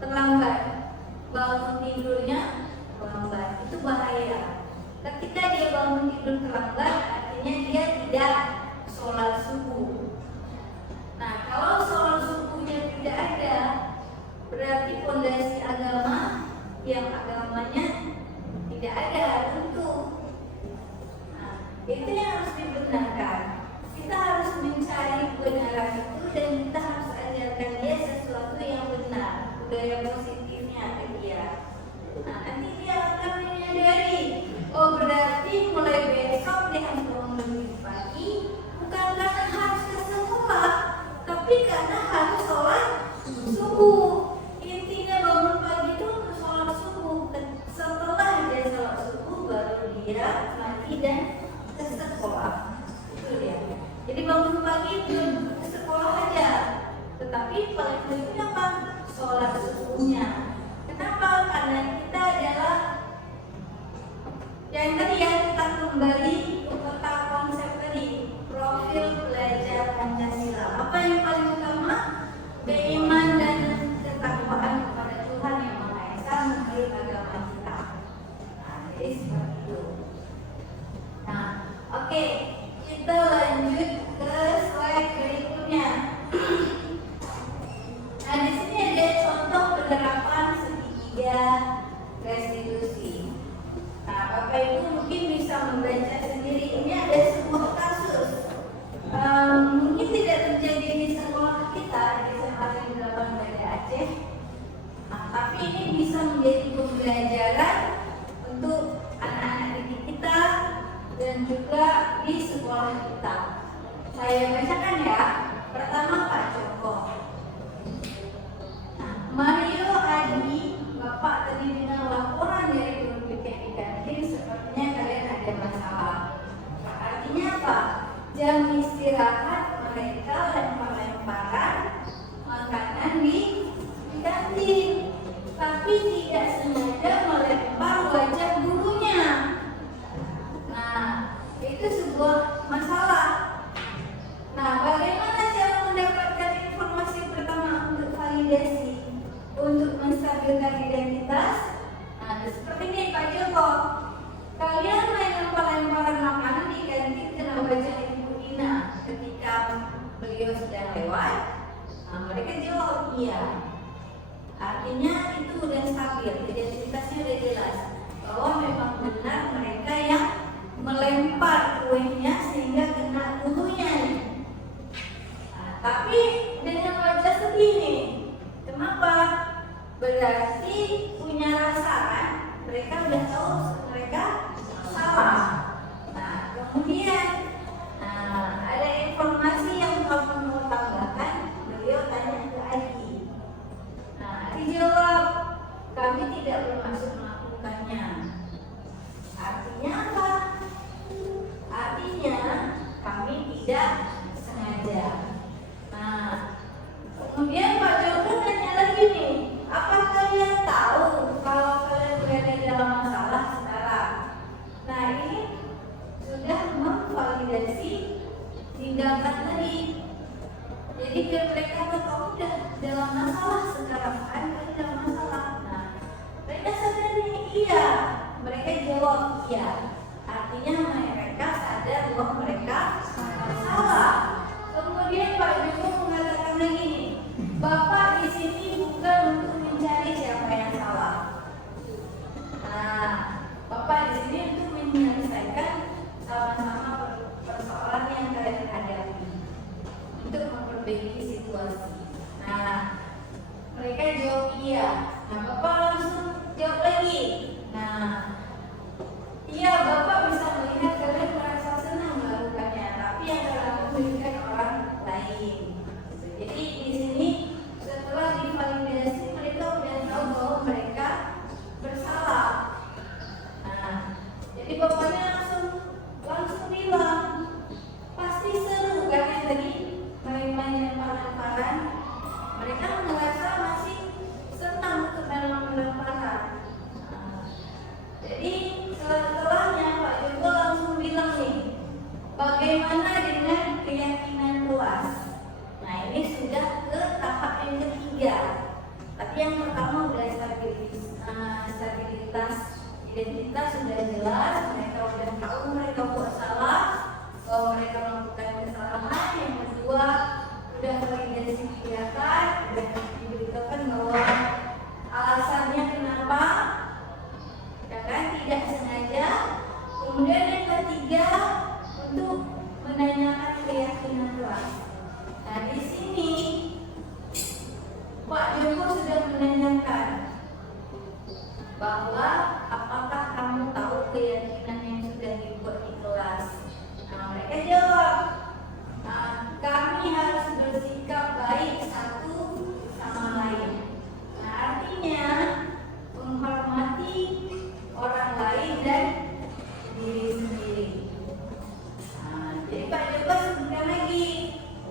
terlambat? Bangun tidurnya terlambat, itu bahaya. Ketika dia bangun tidur terlambat, artinya dia tidak sholat subuh. Nah, kalau sholat subuhnya tidak ada, berarti fondasi agama yang agamanya tidak ada tentu. Nah, itu yang harus dibenarkan. Kita harus mencari kebenaran itu dan kita harus ajarkan dia sesuatu yang benar, budaya positifnya ke dia. Nah, nanti dia akan menyadari, oh berarti mulai besok dia harus bangun lebih pagi, bukan karena harus ke sekolah, tapi karena harus sholat subuh. Intinya bangun pagi itu untuk sholat subuh. Setelah dia sholat subuh, baru dia mandi dan ke sekolah. Itu dia. Jadi bangun pagi belum ke sekolah aja, tetapi paling penting apa? Sholat subuhnya. Kenapa? Karena kita adalah yang tadi ya, kita kembali ke peta konsep tadi, profil belajar Pancasila. Apa yang paling utama? Beriman dan ketakwaan kepada Tuhan yang Maha Esa menurut agama kita. Nah, jadi seperti itu. Nah, oke, kita lanjut ke slide berikutnya. Nah, di sini ada contoh penerapan segitiga restitusi. Nah, Bapak Ibu mungkin bisa membaca sendiri. Ini ada sebuah kasus. Mungkin tidak terjadi di sekolah kita di SMA Negeri 8 Banda Aceh. Nah, tapi ini bisa menjadi pembelajaran untuk anak-anak didik kita dan juga di sekolah kita. Saya bacakan ya. Pertama Pak Joko. Nah, Mario Adi, Bapak tadi dengan laporan dari guru PKN kantin, sepertinya kalian ada masalah. Artinya apa? Jam istirahat mereka lempar-lemparan makanan di kantin, tapi tidak sengaja melempar wajah gurunya. Nah, itu sebuah masalah. Nah, bagaimana cara mendapatkan informasi pertama untuk validasi, untuk menstabilkan identitas? Nah, seperti ini Pak Joko. Kalian main lempar-lemparan makanan di kantin kena wajah Ibu Ina ketika beliau sedang lewat. Nah, mereka jawab iya. Artinya itu udah stabil, identitasnya udah jelas bahwa memang benar mereka yang melempar kuenya sehingga kena gurunya. Nah, tapi dengan wajah sedih nih. Kenapa? Berarti punya rasa kan? Mereka udah tahu mereka salah. Nah, kemudian ada informasi yang Bapak mau tambahkan. Beliau tanya ke Adi. Nah, Adi jawab, kami tidak bermaksud melakukannya. Artinya apa? Artinya kami tidak sengaja. Nah, kemudian Pak Joko nanya lagi nih, apa kalian tahu kalau kalian berada dalam masalah sekarang? Nah, ini sudah memvalidasi tindakan tadi. Jadi biar mereka tahu udah dalam iya. Artinya mereka sadar bahwa mereka salah. Kemudian Pak Joko mengatakan lagi, Bapak di sini bukan untuk mencari siapa yang salah. Nah, Bapak di sini untuk menyelesaikan sama-sama persoalan yang kalian hadapi, untuk memperbaiki situasi. Nah, mereka jawab iya. Nah, Bapak langsung jawab lagi. Nah, iya, Bapak bisa melihat kalian merasa senang melakukannya, tapi yang kalian berikan orang lain. Jadi di sini setelah divalidasi mereka sudah tahu bahwa mereka bersalah. Nah, jadi bapaknya langsung bilang, pasti seru kan yang tadi main-main lempar-lemparan. Mereka merasa masih senang untuk lempar-lemparan. Jadi setelahnya Pak Joko langsung bilang nih, bagaimana dengan keyakinan kelas? Nah, ini sudah ke tahap yang ketiga. Tapi yang pertama sudah stabilitas identitas sudah jelas, mereka sudah tahu mereka buat salah, bahwa mereka melakukan kesalahan. Yang kedua, sudah validasi kegiatan, sudah diberitakan bahwa alasannya kenapa, kan tidak sengaja. Kemudian yang ketiga, untuk menanyakan keyakinan kelas. Nah, di sini Pak Joko sudah menanyakan bahwa apakah kamu tahu keyakinan yang sudah dibuat di kelas. Nah, mereka jawab, kami harus bersikap baik satu sama lain. Nah, artinya menghormati orang lain dan diri sendiri. Nah, jadi Pak Joko sebutkan lagi.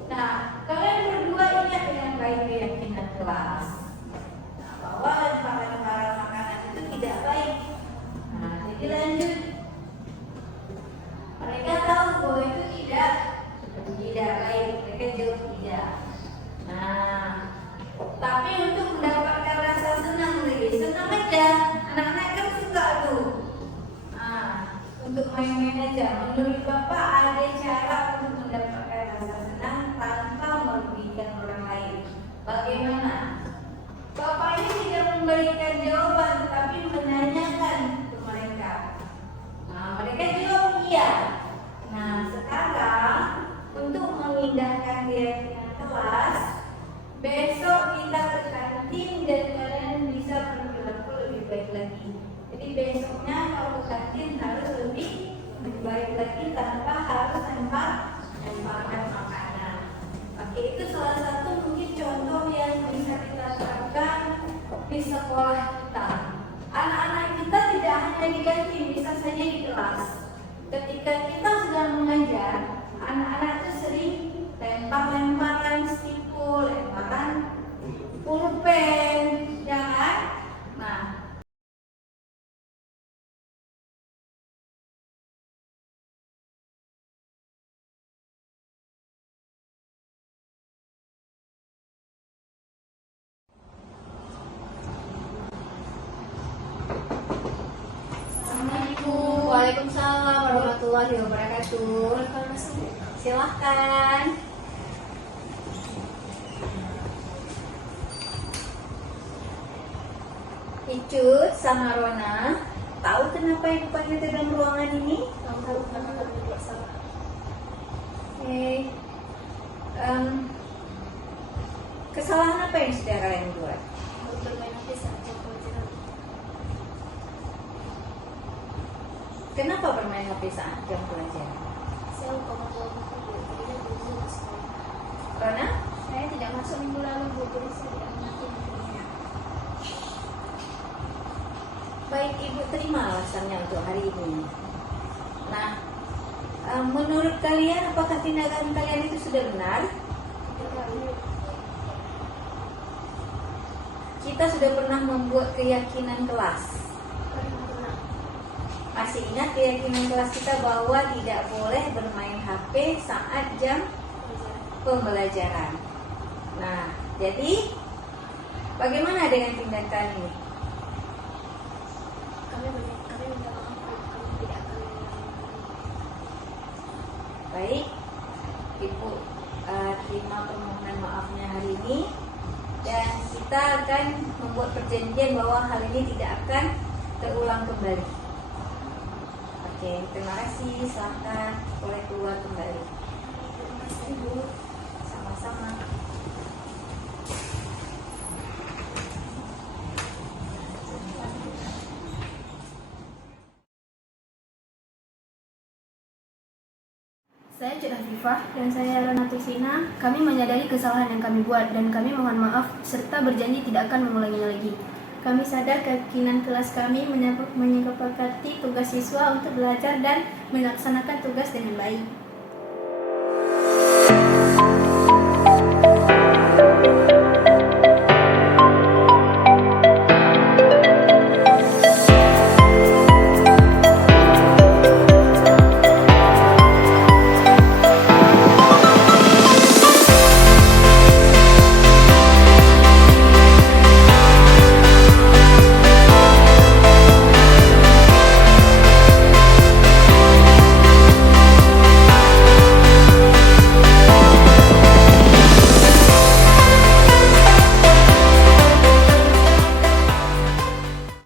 Nah, kalian berdua ingat dengan baik keyakinan kelas. Nah, bahwa lemparan-lemparan makanan itu tidak baik. Nah, jadi lanjut. Mereka tahu bahwa itu tidak baik. Mereka jawab tidak. Nah, tapi untuk mendapatkan rasa senang aja. Anak-anak kan suka tuh. Nah, untuk main-main aja. Menurut Bapak ada cara untuk mendapatkan rasa senang tanpa merugikan orang lain. Bagaimana? Bapak ini tidak memberikan jawaban, tapi menanyakan ke mereka. Nah, mereka jawab iya. Nah, sekarang untuk mengindahkan keyakinan kelas, besok kita ke kantin dan kalian bisa berperilaku lebih baik lagi. Jadi besoknya kalau ke kantin harus lebih baik lagi tanpa harus lemparkan makanan. Oke, itu salah satu mungkin contoh yang bisa kita terapkan di sekolah kita. Anak-anak kita tidak hanya di kantin, bisa saja di kelas. Ketika kita sedang mengajar, anak-anak itu sering lempar-lemparan stipul, lemparan pulpen, ya kan? Nah, Assalamualaikum. Waalaikumsalam warahmatullahi wabarakatuh. Silahkan. Icut sama Rona, tahu kenapa ibu panggil ke dalam ruangan ini? Tahu karena kami buat salah. Oke. Kesalahan apa yang sudah kalian buat? Bermain HP saat jam pelajaran. Kenapa bermain HP saat jam pelajaran? Saya lupa membawa buku, jadinya belum masuk sekolah. Rona? Saya tidak masuk minggu lalu, Bu, jadi saya tidak mengerti bukunya. Baik, Ibu terima alasannya untuk hari ini. Nah, menurut kalian apakah tindakan kalian itu sudah benar? Kita sudah pernah membuat keyakinan kelas. Masih ingat keyakinan kelas kita bahwa tidak boleh bermain HP saat jam pembelajaran. Nah, jadi bagaimana dengan tindakan ini? Kami minta maaf kalau kami tidak kita akan membuat perjanjian bahwa hal ini tidak akan terulang kembali. Oke, terima kasih. Silahkan boleh keluar kembali. Terima kasih Ibu. Sama-sama. Saya Cik Hafifah dan saya Rana Tusina. Kami menyadari kesalahan yang kami buat dan kami mohon maaf serta berjanji tidak akan mengulanginya lagi. Kami sadar keyakinan kelas kami menyepakati tugas siswa untuk belajar dan melaksanakan tugas dengan baik.